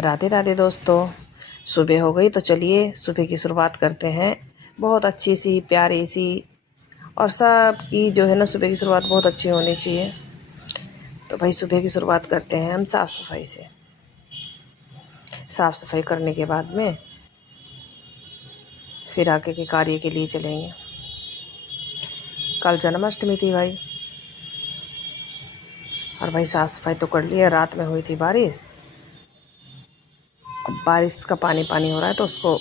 राधे राधे दोस्तों। सुबह हो गई तो चलिए सुबह की शुरुआत करते हैं। बहुत अच्छी सी प्यारी सी और सबकी जो है ना सुबह की शुरुआत बहुत अच्छी होनी चाहिए। तो भाई सुबह की शुरुआत करते हैं हम साफ़ सफाई से। साफ़ सफाई करने के बाद में फिर आगे के कार्य के लिए चलेंगे। कल जन्माष्टमी थी भाई, और भाई साफ़ सफाई तो कर लिया। रात में हुई थी बारिश, अब बारिश का पानी पानी हो रहा है तो उसको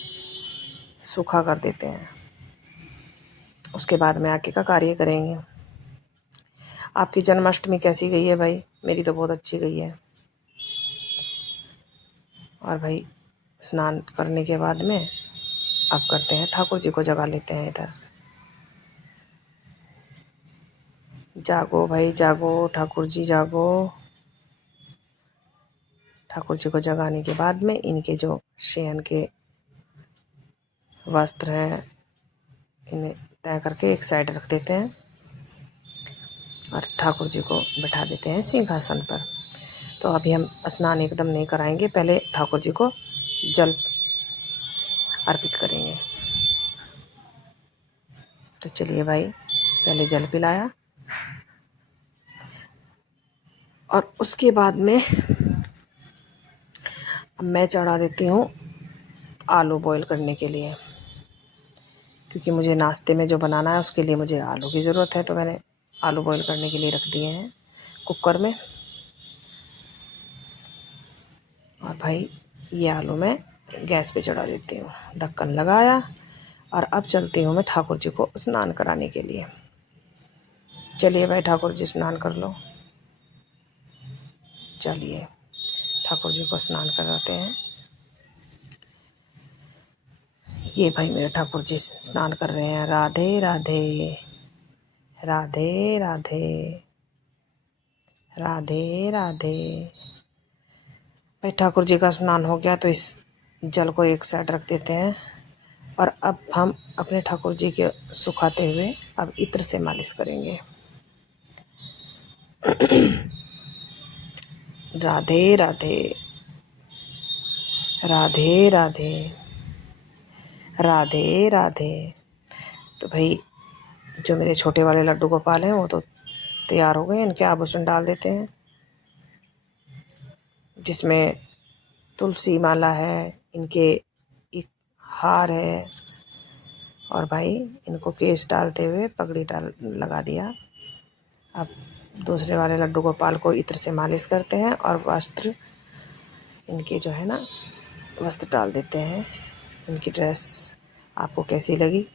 सूखा कर देते हैं। उसके बाद में आगे का कार्य करेंगे। आपकी जन्माष्टमी कैसी गई है भाई? मेरी तो बहुत अच्छी गई है। और भाई स्नान करने के बाद में अब करते हैं, ठाकुर जी को जगा लेते हैं। इधर जागो भाई जागो, ठाकुर जी जागो। ठाकुर जी को जगाने के बाद में इनके जो शयन के वस्त्र हैं इन्हें तय करके एक साइड रख देते हैं और ठाकुर जी को बैठा देते हैं सिंहासन पर। तो अभी हम स्नान एकदम नहीं कराएंगे, पहले ठाकुर जी को जल अर्पित करेंगे। तो चलिए भाई, पहले जल पिलाया और उसके बाद में मैं चढ़ा देती हूँ आलू बॉईल करने के लिए, क्योंकि मुझे नाश्ते में जो बनाना है उसके लिए मुझे आलू की ज़रूरत है। तो मैंने आलू बॉईल करने के लिए रख दिए हैं कुकर में। और भाई ये आलू मैं गैस पे चढ़ा देती हूँ, ढक्कन लगाया। और अब चलती हूँ मैं ठाकुर जी को स्नान कराने के लिए। चलिए भाई ठाकुर जी स्नान कर लो। चलिए ठाकुर जी को स्नान कराते हैं। ये भाई मेरे ठाकुर जी स्नान कर रहे हैं। राधे राधे, राधे राधे, राधे राधे। भाई ठाकुर जी का स्नान हो गया तो इस जल को एक साइड रख देते हैं। और अब हम अपने ठाकुर जी के सुखाते हुए अब इत्र से मालिश करेंगे। राधे राधे, राधे राधे, राधे राधे। तो भाई जो मेरे छोटे वाले लड्डू गोपाल हैं वो तो तैयार हो गए। इनके आभूषण डाल देते हैं, जिसमें तुलसी माला है, इनके एक हार है। और भाई इनको केस डालते हुए पगड़ी डाल लगा दिया। अब दूसरे वाले लड्डू गोपाल को इत्र से मालिश करते हैं और वस्त्र इनके जो है ना वस्त्र डाल देते हैं। इनकी ड्रेस आपको कैसी लगी?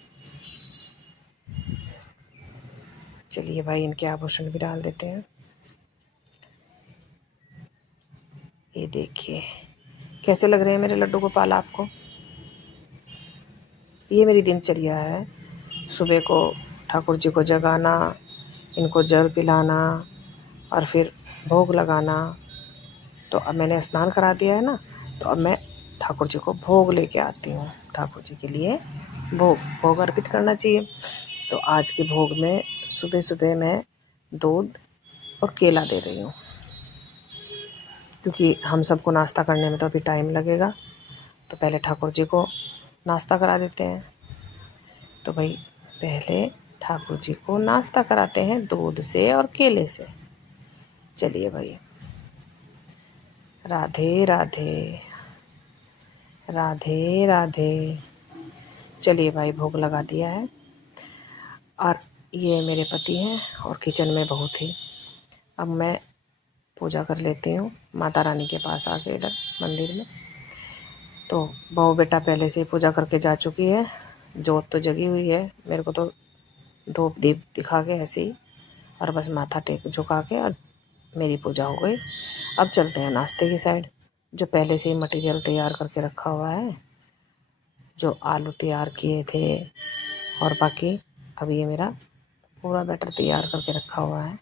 चलिए भाई इनके आभूषण भी डाल देते हैं। ये देखिए कैसे लग रहे हैं मेरे लड्डू गोपाल आपको। ये मेरी दिनचर्या है। सुबह को ठाकुर जी को जगाना, इनको जल पिलाना और फिर भोग लगाना। तो अब मैंने स्नान करा दिया है ना, तो अब मैं ठाकुर जी को भोग लेके आती हूँ। ठाकुर जी के लिए भोग अर्पित करना चाहिए। तो आज के भोग में सुबह सुबह मैं दूध और केला दे रही हूँ, क्योंकि हम सबको नाश्ता करने में तो अभी टाइम लगेगा। तो पहले ठाकुर जी को नाश्ता करा देते हैं। तो भाई पहले ठाकुर जी को नाश्ता कराते हैं दूध से और केले से। चलिए भाई, राधे राधे, राधे राधे। चलिए भाई भोग लगा दिया है। और ये मेरे पति हैं और किचन में बहू थी। अब मैं पूजा कर लेती हूँ माता रानी के पास आके इधर मंदिर में। तो बहू बेटा पहले से ही पूजा करके जा चुकी है। जोत तो जगी हुई है, मेरे को तो धूप दीप दिखा के ऐसे ही और बस माथा टेक झुका के और मेरी पूजा हो गई। अब चलते हैं नाश्ते की साइड। जो पहले से ही मटेरियल तैयार करके रखा हुआ है, जो आलू तैयार किए थे और बाकी अब ये मेरा पूरा बैटर तैयार करके रखा हुआ है।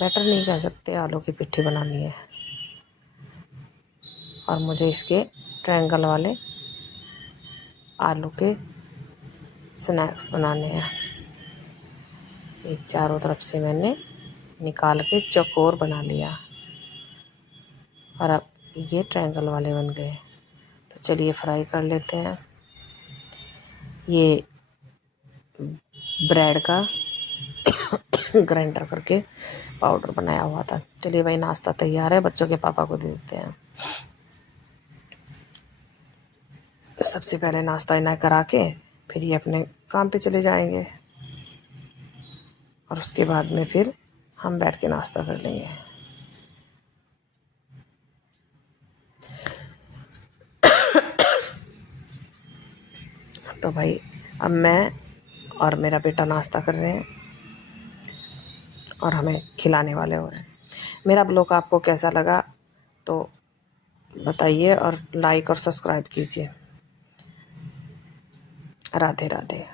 बैटर नहीं कह सकते, आलू की पिट्ठी बनानी है। और मुझे इसके ट्रायंगल वाले आलू के स्नैक्स बनाने हैं। ये चारों तरफ से मैंने निकाल के चौकोर बना लिया। और अब ये ट्रायंगल वाले बन गए। तो चलिए फ्राई कर लेते हैं। ये ब्रेड का ग्राइंडर करके पाउडर बनाया हुआ था। चलिए भाई, नाश्ता तैयार है, बच्चों के पापा को दे देते हैं। सबसे पहले नाश्ता इन्हें करा के फिर ये अपने काम पे चले जाएंगे, और उसके बाद में फिर हम बैठ के नाश्ता कर लेंगे। तो भाई अब मैं और मेरा बेटा नाश्ता कर रहे हैं और हमें खिलाने वाले हो रहे हैं। मेरा ब्लॉग आपको कैसा लगा तो बताइए, और लाइक और सब्सक्राइब कीजिए। राधे राधे।